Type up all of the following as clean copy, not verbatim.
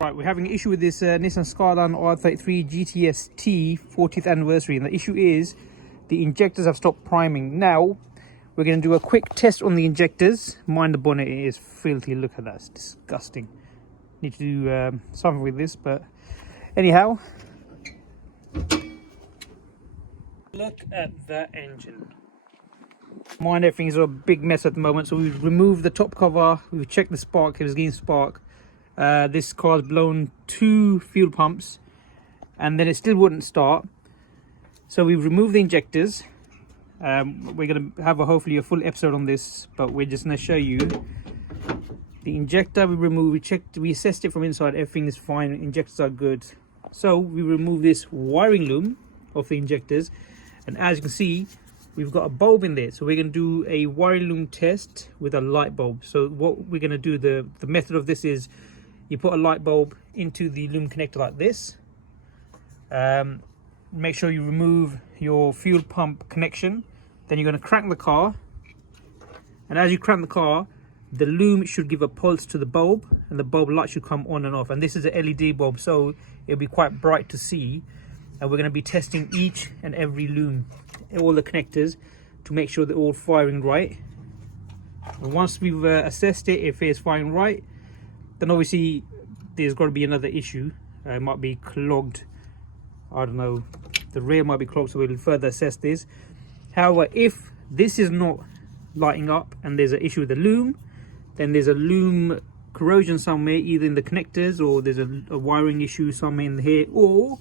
Right, we're having an issue with this Nissan Skyline R33 GTST 40th anniversary, and the issue is the injectors have stopped priming. Now we're going to do a quick test on the injectors. Mind the bonnet, it is filthy. Look at that, it's disgusting. Need to do something with this, but anyhow, look at that engine. Mind, everything's a big mess at the moment. So we've removed the top cover, we've checked the spark, it was getting spark. This car's blown 2 fuel pumps and then it still wouldn't start. So we've removed the injectors. We're going to have hopefully a full episode on this, but we're just going to show you the injector we removed. We checked, we assessed it from inside, everything is fine, injectors are good. So we removed this wiring loom of the injectors, and as you can see, we've got a bulb in there. So we're going to do a wiring loom test with a light bulb. So what we're going to do, the method of this is you put a light bulb into the loom connector like this. Make sure you remove your fuel pump connection. Then you're going to crank the car, and as you crank the car, the loom should give a pulse to the bulb and the bulb light should come on and off. And this is an LED bulb, so it'll be quite bright to see. And we're going to be testing each and every loom, all the connectors, to make sure they're all firing right. And once we've assessed it, if it's firing right, then obviously there's got to be another issue. It might be clogged, I don't know, the rear might be clogged, so we'll further assess this. However, if this is not lighting up and there's an issue with the loom, then there's a loom corrosion somewhere, either in the connectors, or there's a wiring issue somewhere in here, or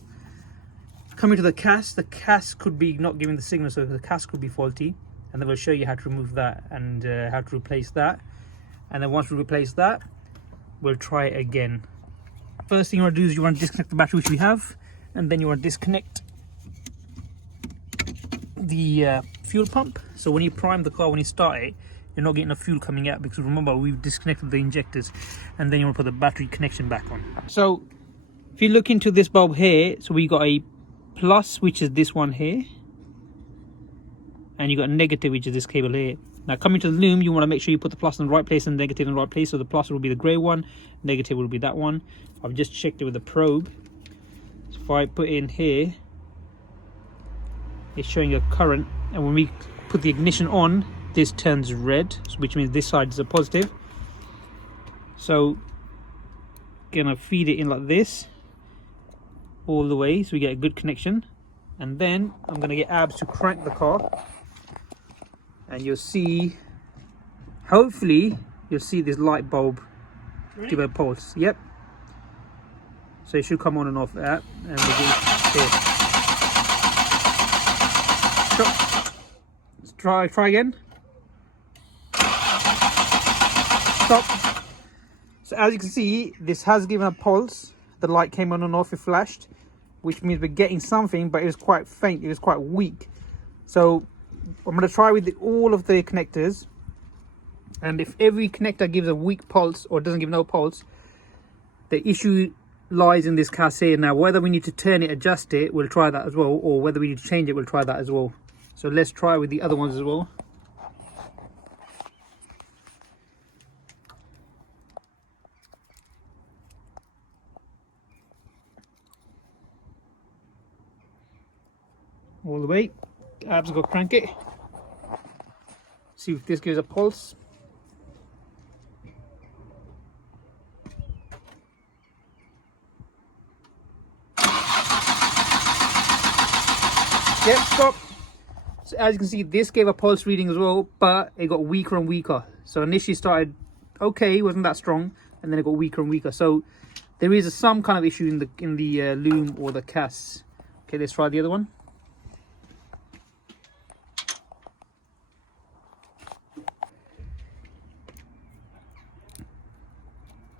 coming to the cast could be not giving the signal, so the cast could be faulty. And then we'll show you how to remove that and how to replace that. And then once we replace that, we'll try it again. First thing you want to do is you want to disconnect the battery, which we have, and then you want to disconnect the fuel pump. So when you prime the car, when you start it, you're not getting the fuel coming out, because remember, we've disconnected the injectors. And then you want to put the battery connection back on. So if you look into this bulb here, so we got a plus, which is this one here, and you got a negative, which is this cable here. Now coming to the loom, you want to make sure you put the plus in the right place and the negative in the right place. So the plus will be the grey one, negative will be that one. I've just checked it with a probe. So if I put it in here, it's showing a current, and when we put the ignition on, this turns red, which means this side is a positive. So gonna feed it in like this all the way, so we get a good connection. And then I'm going to get Abs to crank the car, and you'll see, hopefully you'll see this light bulb give a pulse. Yep, so it should come on and off that, and we'll do here. Stop. Let's try again. Stop. So as you can see, this has given a pulse. The light came on and off, it flashed, which means we're getting something, but it was quite faint, it was quite weak. So I'm going to try with all of the connectors, and if every connector gives a weak pulse or doesn't give no pulse, the issue lies in this cassette. Now whether we need to turn it, adjust it, we'll try that as well, or whether we need to change it, we'll try that as well. So let's try with the other ones as well. All the way. Abs go crank it. See if this gives a pulse. Yep, stop. So as you can see, this gave a pulse reading as well, but it got weaker and weaker. So initially started okay, wasn't that strong, and then it got weaker and weaker. So there is some kind of issue in the loom or the cast. Okay, let's try the other one.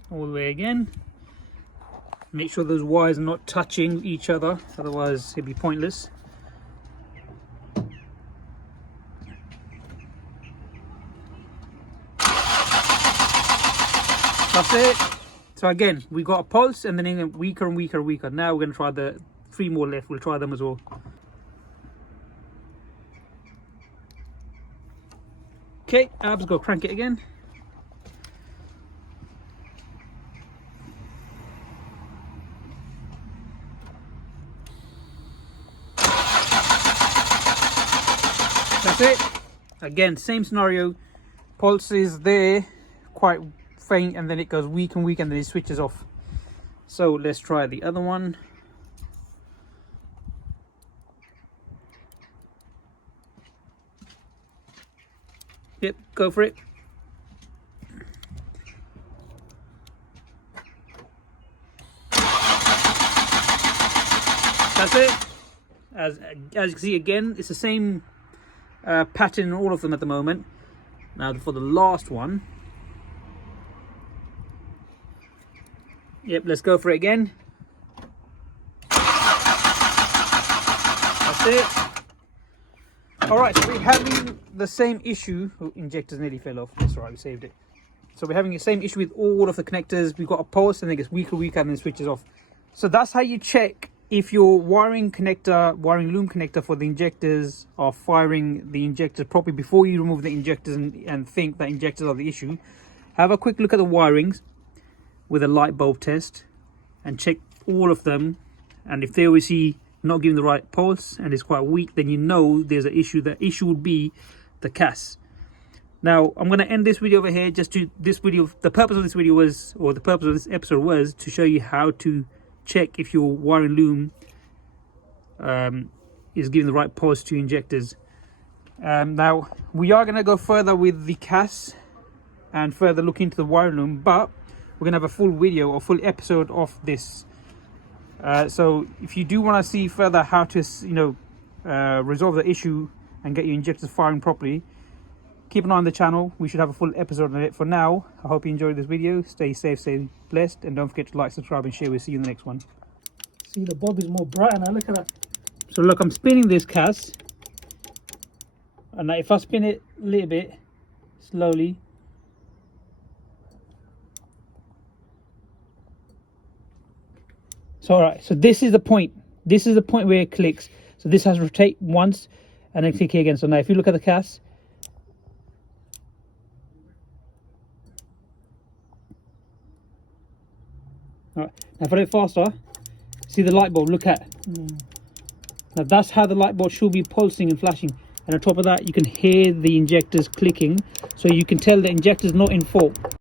All the way again. Make sure those wires are not touching each other, otherwise it'd be pointless. That's it. So again, we got a pulse, and then it went weaker and weaker and weaker. Now we're going to try the 3 more left. We'll try them as well. Okay, Abs, go crank it again. That's it. Again, same scenario. Pulse is there, quite faint, and then it goes weak and weak, and then it switches off. So let's try the other one. Yep, go for it. That's it. As you can see, again, it's the same pattern in all of them at the moment. Now for the last one. Yep, let's go for it again. That's it. Alright, so we're having the same issue. Oh, injectors nearly fell off. That's right, we saved it. So we're having the same issue with all of the connectors. We've got a pulse and it gets weaker, weaker, and then switches off. So that's how you check if your wiring loom connector for the injectors are firing the injectors properly before you remove the injectors and think that injectors are the issue. Have a quick look at the wirings with a light bulb test and check all of them, and if they obviously not giving the right pulse and it's quite weak, then you know there's an issue. The issue would be the CAS. Now I'm going to end this video over here. The purpose of this video was, or the purpose of this episode was, to show you how to check if your wiring loom is giving the right pulse to injectors. Now we are going to go further with the CAS and further look into the wiring loom, but we're going to have a full video or full episode of this. So if you do want to see further how to resolve the issue and get your injectors firing properly, keep an eye on the channel. We should have a full episode on it. For now, I hope you enjoyed this video. Stay safe, stay blessed, and don't forget to like, subscribe, and share. We'll see you in the next one. See, the bulb is more brighter now. Look at that. So look, I'm spinning this CAS, and if I spin it a little bit slowly, so alright, so this is the point. This is the point where it clicks. So this has to rotate once and then click here again. So now if you look at the CAS, alright, now if I do it faster, see the light bulb, look at. Now that's how the light bulb should be pulsing and flashing. And on top of that, you can hear the injectors clicking. So you can tell the injector's not in fault.